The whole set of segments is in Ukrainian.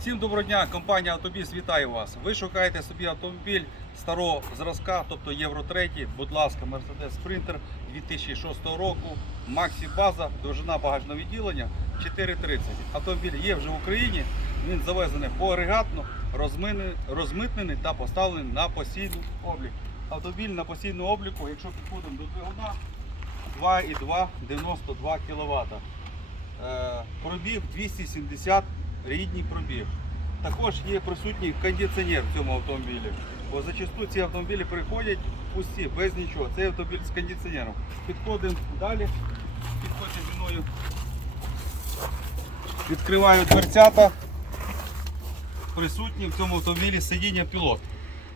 Всім доброго дня, компанія Автобіс вітає вас. Ви шукаєте собі автомобіль старого зразка, тобто Євро 3, будь ласка, Mercedes Sprinter 2006 року, Максі База, довжина багажного відділення 4,30. Автомобіль є вже в Україні, він завезений поагрегатно, розмитнений та поставлений на постійний облік. Автомобіль на постійному обліку, якщо підходимо до двигуна, 2,2 92 кВт. Е, Пробіг 270 рідний пробіг. Також є присутній кондиціонер в цьому автомобілі. Бо зачасту ці автомобілі приходять пусті, без нічого. Цей автомобіль з кондиціонером. Підходимо далі. Підходьте зі мною. Відкриваю дверцята. Присутні в цьому автомобілі сидіння пілот.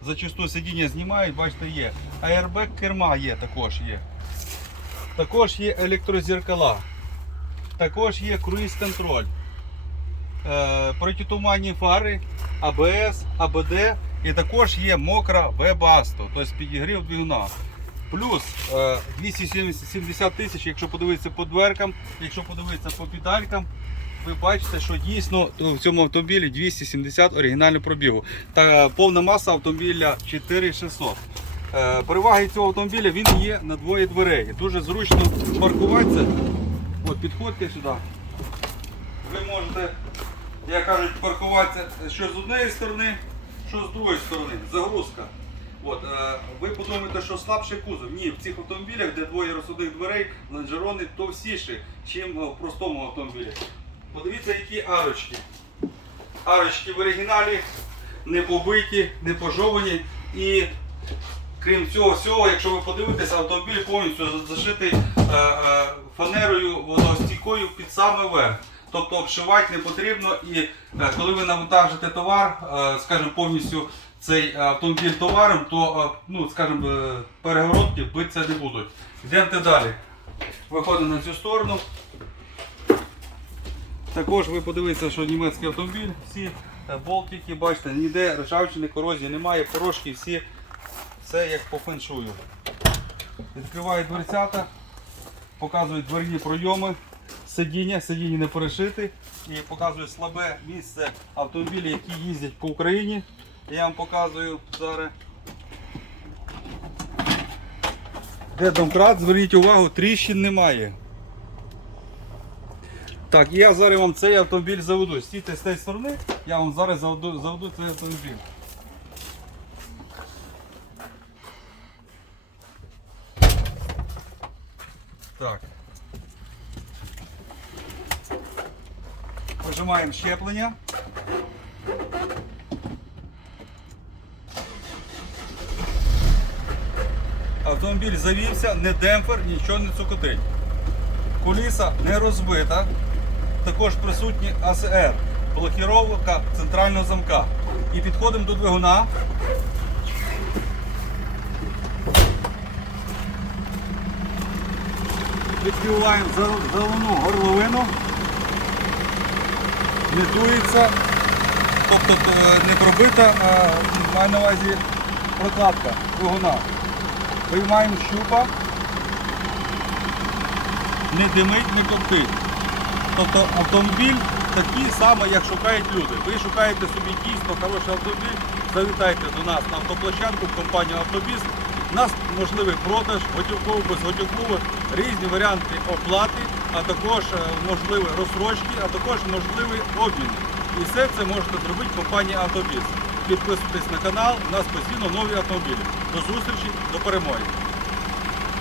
Зачасту сидіння знімають, бачите, є. Аербек керма є, також є. Також є електрозеркала. Також є круїз-контроль. Е, протитуманні фари, АБС, АБД і також є мокра вебасто, тобто підігрів двигуна. Плюс е, 270 тисяч, якщо подивитися по дверкам, якщо подивитися по педалькам, ви бачите, що дійсно в цьому автомобілі 270 оригінального пробігу. Та повна маса автомобіля 4600. Е, Переваги цього автомобіля він є на двоє дверей. Дуже зручно паркуватися. От підходьте сюди. Ви можете, як кажуть, паркуватися що з однієї сторони, що з другої сторони. Загрузка. От, е, ви подумаєте, що слабший кузов. Ні, в цих автомобілях, де двоє розсудних дверей, лонжерони товстіші, ніж в простому автомобілі. Подивіться, які арочки. Арочки в оригіналі не побиті, не пожовані і Крім цього всього, якщо ви подивитеся, автомобіль повністю зашитий е, е, фанерою водостійкою під саме верх. Тобто обшивати не потрібно і е, коли ви навантажите товар, скажімо, повністю цей автомобіль товаром, то ну, скажімо, перегородки битися не будуть. Йдемте далі. Виходимо на цю сторону. Також ви подивіться, що німецький автомобіль, всі болтики, бачите, ніде ржавчини, корозії немає, порошки всі все як по феншую. Відкриваю дверцята, показую дверні пройоми, сидіння, сидіння не перешити і показую слабе місце автомобілів, які їздять по Україні. Я вам показую зараз. Де домкрат, зверніть увагу, тріщин немає. Так, я зараз вам цей автомобіль заведу. Стійте з цієї сторони, я вам зараз заведу, заведу цей автомобіль. Так. Прожимаємо щеплення. Автомобіль завівся, не демпфер, нічого не цокотить. Куліса не розбита. Також присутні АСР, блокіровка центрального замка. І підходимо до двигуна. Відкриваємо заливну горловину. Не тобто е, не пробита, маю на увазі прокладка двигуна. Виймаємо щупа, не димить, не коптить. Тобто автомобіль такий самий, як шукають люди. Ви шукаєте собі дійсно хороший автомобіль, завітайте до нас на автоплощадку в компанію Автобіс. У нас можливий продаж, готівково, безготівково, різні варіанти оплати, а також е, можливі розсрочки, а також можливий обмін. І все це можете зробити в компанії Автобіс. Підписуйтесь на канал, у нас постійно нові автомобілі. До зустрічі, до перемоги.